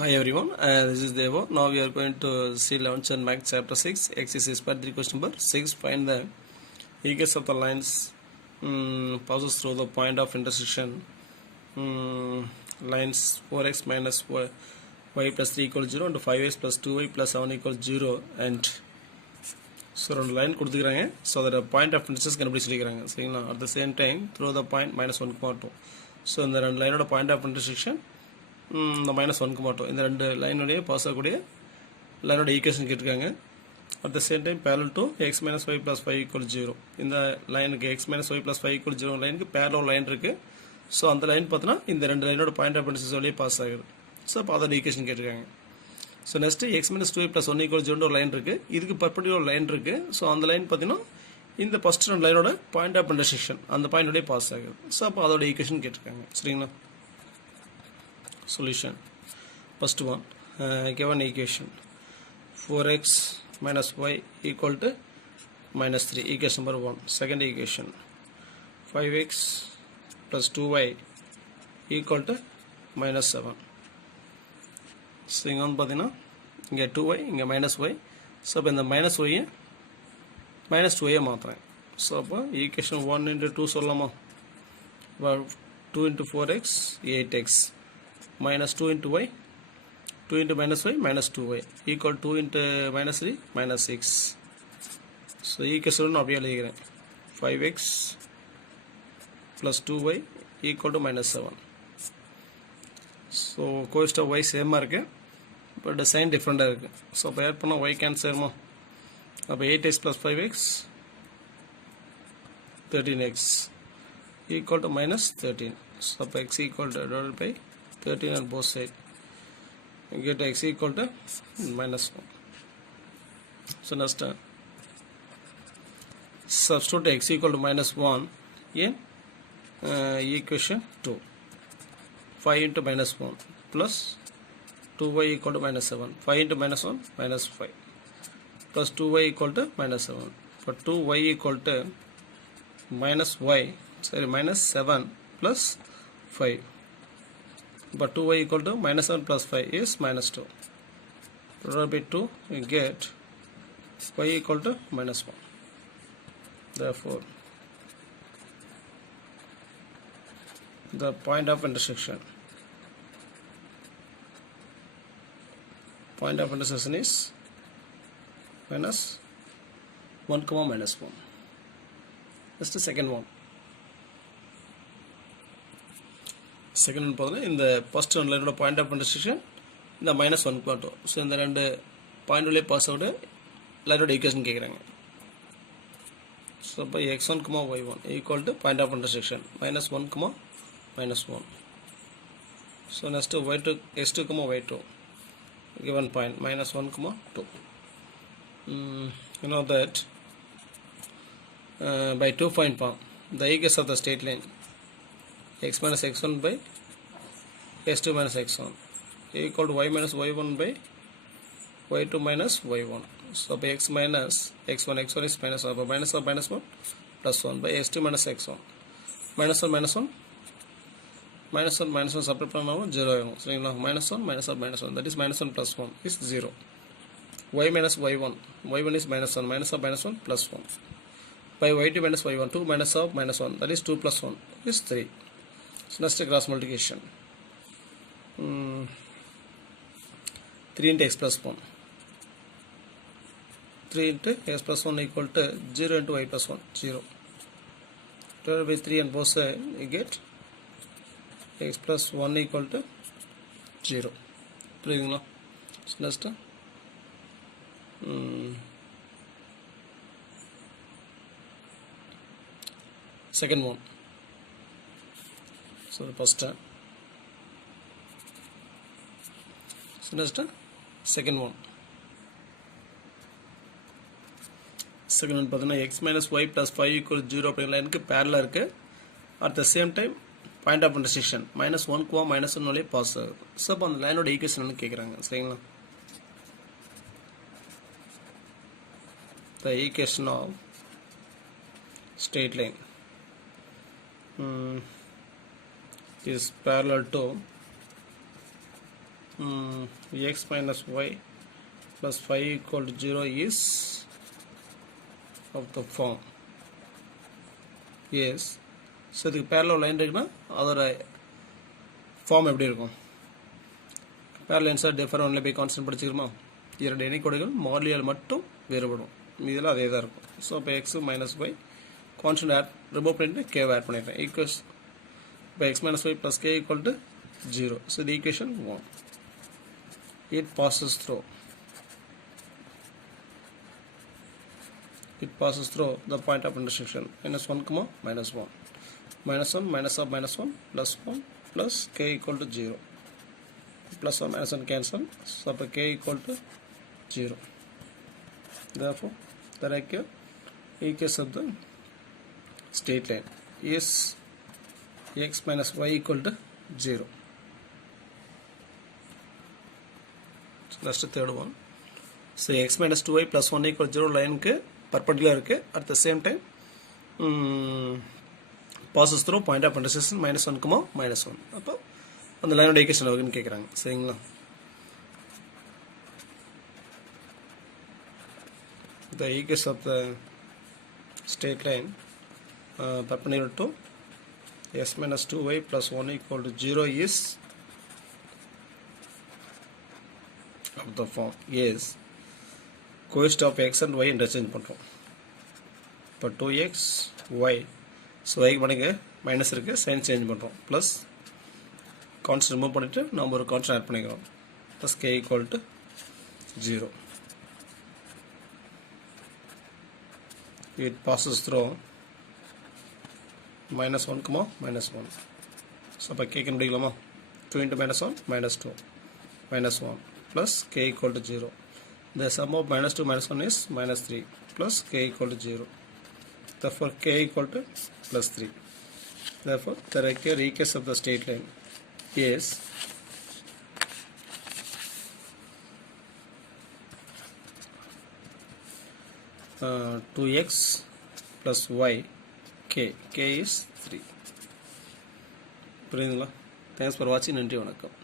Hi everyone, this is Devo. Now we are going to see 11th and Math chapter 6, exercise part 3, question number 6. Find the egress of the lines passes through the point of intersection. Lines 4x minus y plus 3 equals 0 and 5x plus 2y plus 7 equals 0 and so ரெண்டு line கொடுத்துக்கிறாங்க. So அதோட point of intersection கண்டுபிடிச்சிருக்கிறாங்க. சரிங்களா? At the same time through the point -1,2. So இந்த ரெண்டு லைனோட point of intersection இந்த -1,2. இந்த ரெண்டு லைனுடைய pass ஆகக்கூடிய லைனோட ஈக்குவேஷன் கேட்டிருக்காங்க. At the same time parallel to x minus y plus 5 equals 0. இந்த லைனுக்கு x minus y plus 5 equals 0 லைனுக்கு பேரல் லைன் இருக்குது. ஸோ அந்த லைன் பார்த்தோன்னா இந்த ரெண்டு லைனோட பாயிண்ட் ஆஃப் இன்டர்செக்ஷன் வழியே பாஸ் ஆகுது. ஸோ அப்போ அதோட ஈக்குவேஷன் கேட்டிருக்காங்க. So next x minus 2y plus 1 equals 0 ஒரு லைன் இருக்குது. இதுக்கு பர்பண்டிகுலர் லைன் இருக்குது. ஸோ அந்த லைன் பார்த்தீங்கன்னா இந்த ஃபஸ்ட் ரெண்டு லைனோட பாயிண்ட் ஆஃப் இன்டர்செக்ஷன் அந்த பாயிண்டோடய பாஸ் ஆகுது. ஸோ அப்போ அதோட ஈக்குவேஷன் கேட்டிருக்காங்க. சரிங்களா? Solution. First one, given equation 4x minus y equal to -3, equation number 1. Second equation 5x plus 2y equal to -7. So இங்கே வந்து பார்த்தீங்கன்னா இங்கே 2y இங்கே -y. ஸோ அப்போ இந்த -y -2ஐயே மாற்றுறேன். ஸோ அப்போ ஈக்குவேஷன் 1 into 2 சொல்லலாமா? 2 into 4x 8x minus 2 into y, 2 into minus y, minus 2y, equal 2 into minus 3, minus 6. So, equation அப்படியே எழுதிக்கிறேன். 5x plus 2y equal to minus 7. So, cost of y same இருக்கு, but sign different இருக்கு. So, அப்போ add பண்ணா y cancel ஆகுமா? அப்போ 8x plus 5x 13x equal to minus 13. So, அப்போ x equal to divided by 13 on both sides. You get x equal to -1. So next substitute x equal to -1 in equation 2. 5 into -1 plus 2y equal to -7. 5 into -1 -5 plus 2y equal to -7. For 2y equal to -7 plus 5. But 2y equal to -7 plus 5 is -2. Divided by 2, we get y equal to -1. Therefore, the point of intersection is -1, -1. That's the second one. Second one பார்த்தோன்னா இந்த first ரெண்டு லைனோட point of intersection இந்த -1,2. So இந்த ரெண்டு point வழியே pass அவுட்டு லைனோட equation கேட்குறாங்க. ஸோ இப்போ x1, y1 equal to point of intersection -1, -1. So next x2, y2 given point -1, 2. You know that by 2-point form the equation of the straight line x minus x1 by x2 minus x1 equal to y minus y1 by y2 minus y1. So by x minus x1 is minus 1, minus of -1 plus 1 by x2 minus x1 -1 separate பண்ணாம 0 ஆகும். சரிங்களா? -1 -1 that is -1 plus 1 is 0. y minus y1 is -1 minus of -1 plus 1 by y2 minus y1 2 minus of -1 that is 2 plus 1 is 3. So next cross multiplication 3 into x plus 1 3 into x plus 1 equal to 0 into y plus 1 0 divided by 3 and both sides you get x plus 1 equal to 0. புரியுதுங்களா? So next second one. So the first so next second one பார்த்தீங்கன்னா x minus y plus 5 equals 0 அப்படிங்கிற லைனுக்கு பேரலாக இருக்குது. At the same time point of intersection -1, -1 வழியே pass ஆகுது. So அப்போ அந்த லைனோட ஈக்குவேஷன் கேட்குறாங்க. சரிங்களா? The equation of straight line is parallel to x minus y plus 5 equal to 0 is of the form yes. So இதுக்கு பேரலல் லைன் இருக்குன்னா அதோட form எப்படி இருக்கும்? Parallel lines are differ only by constant படிச்சுக்கிறோமா? இரண்டு இணைக்கோடுகள் மாறிலியால் மட்டும் வேறுபடும், இதில் அதே தான் இருக்கும். ஸோ இப்போ x minus y constant add remove பண்ணிட்டு கேவை ஆட் பண்ணிடுறேன். ஈக்குவல்ஸ் இப்போ x minus y plus k equal to 0. So இது ஈக்குவேஷன் 1. It passes through the point of intersection -1, -1, -1 minus of -1 plus 1 plus k equal to 0. Plus 1 minus 1 cancel, so k equal to 0. Therefore, the equation of the straight line is x minus y equal to 0. So that's the third one. So x minus 2y plus 1 equal to 0 line के perpendicular இருக்கு. At the same time passes through point of intersection -1, -1. அப்போ அந்த லைனோட equation வருதுன்னு கேட்குறாங்க. சரிங்களா? The equation of the straight line perpendicular to x minus 2y plus 1 equal to 0 is of the form yes. Coefficient of x and y interchange பண்ணுறோம். இப்போ 2x y so y பண்ணுங்க minus இருக்குது, sign change பண்ணுறோம். Plus constant remove பண்ணிவிட்டு நம்ம ஒரு constant add பண்ணிக்கிறோம். Plus k equal to 0. It passes through -1, -1. So அப்போ k கண்டுபிடிக்கலாமா? 2 into -1 -2 -1 plus k equal to 0. The sum of -2 -1 is -3 plus k equal to 0. Therefore k equal to +3. Therefore the required equation of the straight line is uh, 2x plus y k is 3. புரியுதுங்களா? Thanks for watching. நன்றி, வணக்கம்.